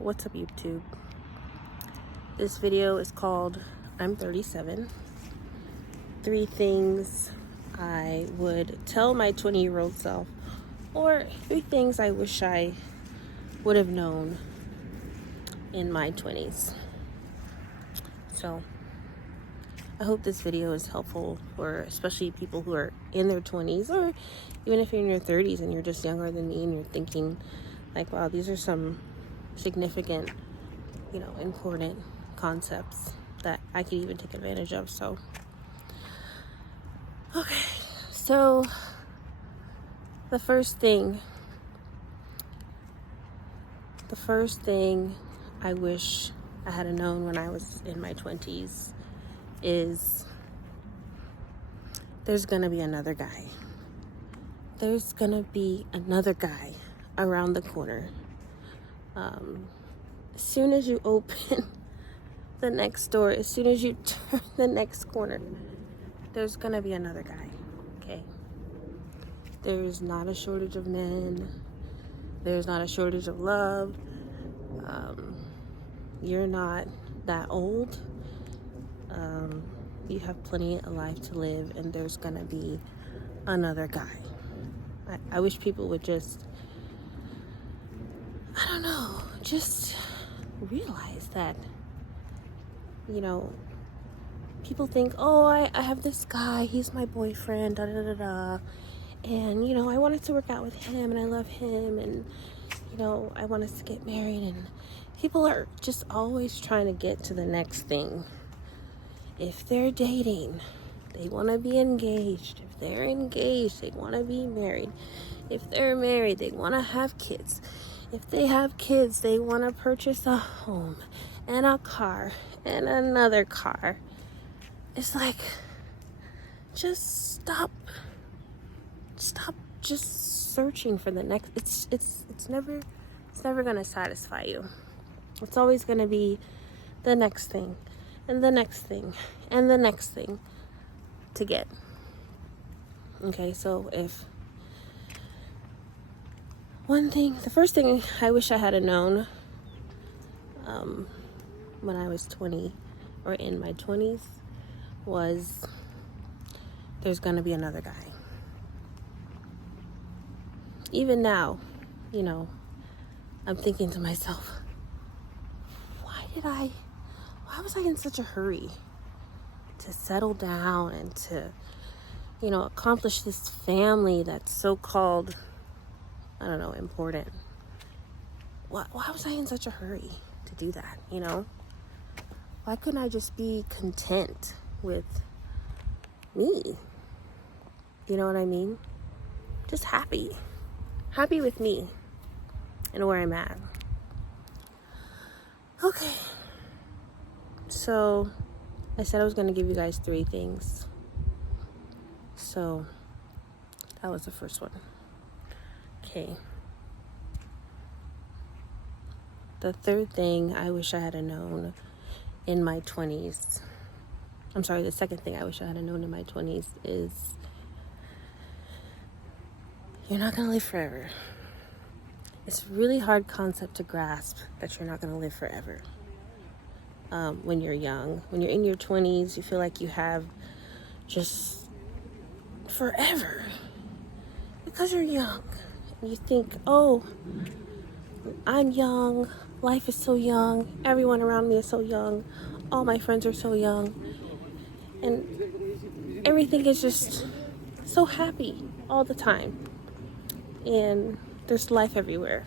What's up, YouTube? This video is called I'm 37. 3 things I would tell my 20-year-old self, or 3 things I wish I would have known in my 20s. So I hope this video is helpful for especially people who are in their 20s, or even if you're in your 30s and you're just younger than me and you're thinking like, wow, these are some significant, important concepts that I could even take advantage of. So, okay. So the first thing I wish I had known when I was in my 20s is there's gonna be another guy. There's gonna be another guy around the corner. As soon as you open the next door, as soon as you turn the next corner, there's gonna be another guy, okay? There's not a shortage of men. There's not a shortage of love. You're not that old. You have plenty of life to live, and there's gonna be another guy. I wish people would just, just realize that, people think, oh, I have this guy, he's my boyfriend, da da da da, and, I wanted to work out with him, and I love him, and, I want us to get married, and people are just always trying to get to the next thing. If they're dating, they want to be engaged. If they're engaged, they want to be married. If they're married, they want to have kids. If they have kids, they want to purchase a home and a car and another car. It's like, just stop just searching for the next. It's never going to satisfy you. It's always going to be the next thing and the next thing and the next thing to get. Okay, so the first thing I wish I had known when I was 20 or in my 20s was there's gonna be another guy. Even now, I'm thinking to myself, why was I in such a hurry to settle down and to, accomplish this family that's so-called, important? Why was I in such a hurry to do that, Why couldn't I just be content with me? You know what I mean? Just happy with me and where I'm at. Okay. So I said I was going to give you guys 3 things. So that was the first one. Okay. The third thing I wish I had known in my 20s. The second thing I wish I had known in my 20s is you're not going to live forever. It's a really hard concept to grasp that you're not going to live forever. When you're young, when you're in your 20s, you feel like you have just forever because you're young. You think, oh, I'm young, life is so young, everyone around me is so young, all my friends are so young, and everything is just so happy all the time, and there's life everywhere.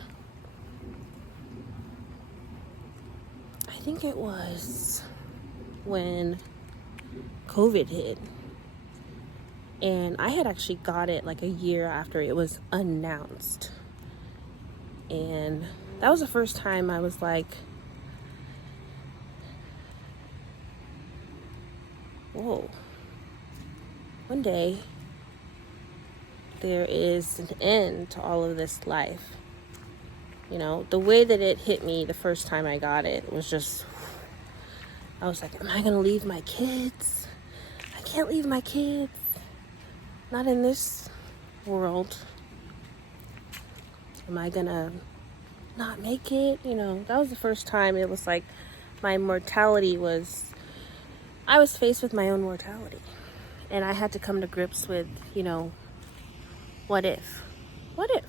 I think it was when COVID hit, and I had actually got it like a year after it was announced, and that was the first time I was like, whoa, one day there is an end to all of this life. The way that it hit me the first time I got it was just, I was like, am I gonna leave my kids? I can't leave my kids. Not in this world. Am I gonna not make it. You know, that was the first time it was like my mortality was, I was faced with my own mortality. And I had to come to grips with, you know, what if? What if?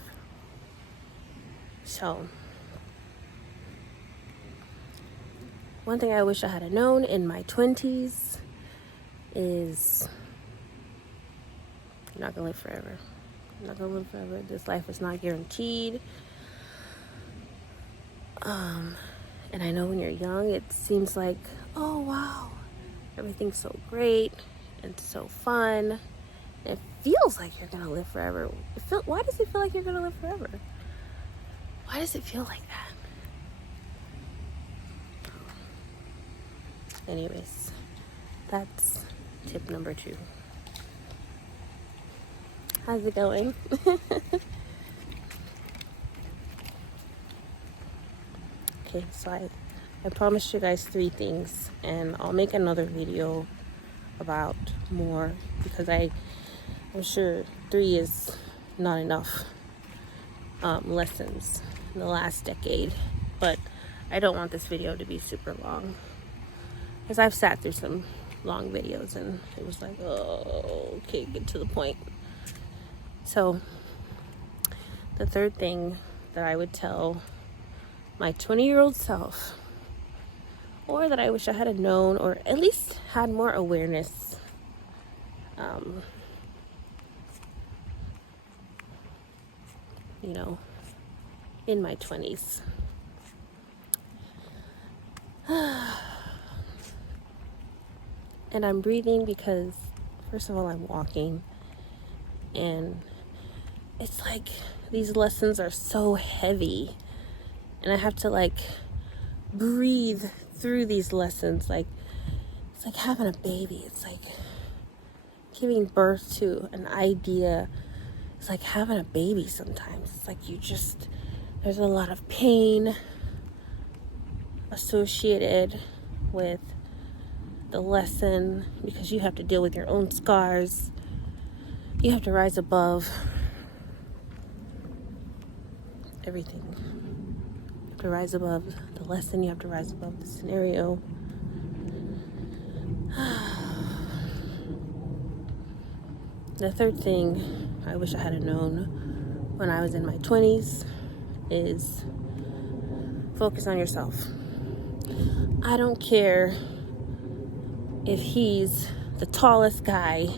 So, one thing I wish I had known in my 20s is you're not gonna live forever. You're not gonna live forever. This life is not guaranteed. And I know when you're young, it seems like, oh wow, everything's so great and so fun. It feels like you're gonna live forever. Why does it feel like you're gonna live forever? Why does it feel like that? Anyways, that's tip number 2. How's it going? Okay, so I promised you guys 3 things, and I'll make another video about more, because I'm sure 3 is not enough lessons in the last decade, but I don't want this video to be super long, because I've sat through some long videos and it was like, oh, okay, get to the point. So the 3rd thing that I would tell my 20-year-old self, or that I wish I had known, or at least had more awareness, you know, in my 20s. And I'm breathing because, first of all, I'm walking, and it's like these lessons are so heavy, and I have to like breathe through these lessons. Like, it's like having a baby. It's like giving birth to an idea. It's like having a baby sometimes. It's like there's a lot of pain associated with the lesson, because you have to deal with your own scars. You have to rise above everything. You have to rise above the lesson. You have to rise above the scenario. The 3rd thing I wish I had known when I was in my 20s is focus on yourself. I don't care if he's the tallest guy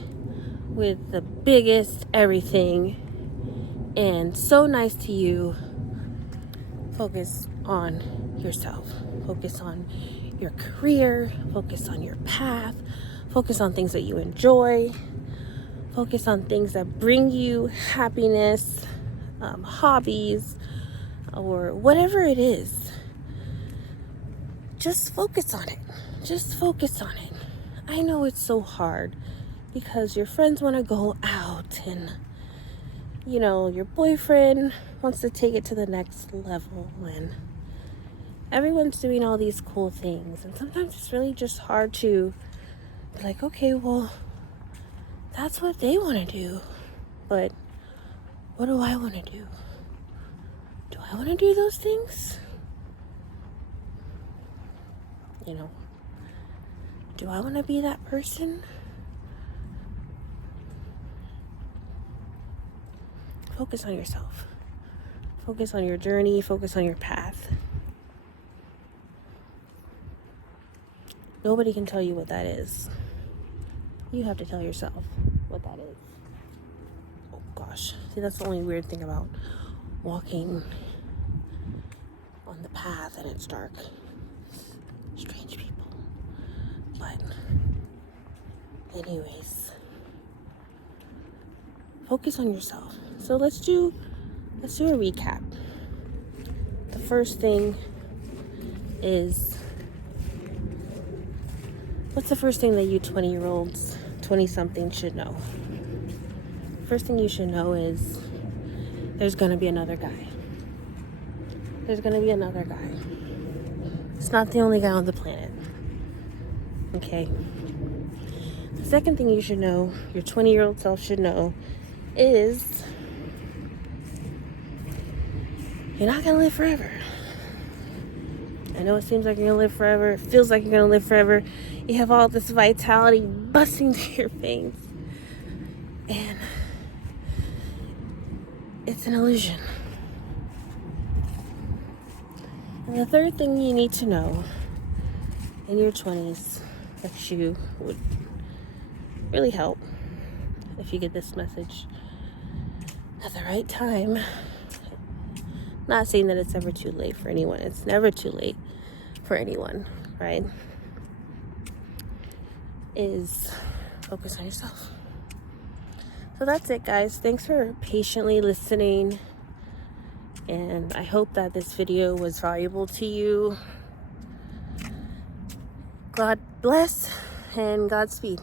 with the biggest everything and so nice to you. Focus on yourself. Focus on your career. Focus on your path. Focus on things that you enjoy. Focus on things that bring you happiness, hobbies, or whatever it is. Just focus on it. Just focus on it. I know it's so hard because your friends want to go out, and you know, your boyfriend wants to take it to the next level, and everyone's doing all these cool things, and sometimes it's really just hard to be like, okay, well, that's what they want to do, but what do I want to do? Do I want to do those things? You know, do I want to be that person? Focus on yourself. Focus on your journey. Focus on your path. Nobody can tell you what that is. You have to tell yourself what that is. Oh gosh. See, that's the only weird thing about walking on the path and it's dark. Strange people. But anyways, focus on yourself. So let's do a recap. The first thing is, what's the first thing that you 20-year-olds, 20-something should know? First thing you should know is there's gonna be another guy. There's gonna be another guy. It's not the only guy on the planet. Okay? The second thing you should know, your 20-year-old self should know, is You're not gonna live forever. I know it seems like you're gonna live forever. It feels like you're gonna live forever. You have all this vitality busting through your veins. And it's an illusion. And the third thing you need to know in your 20s that you would really help if you get this message at the right time. Not saying that it's ever too late for anyone. It's never too late for anyone, right? Is focus on yourself. So that's it, guys. Thanks for patiently listening. And I hope that this video was valuable to you. God bless and Godspeed.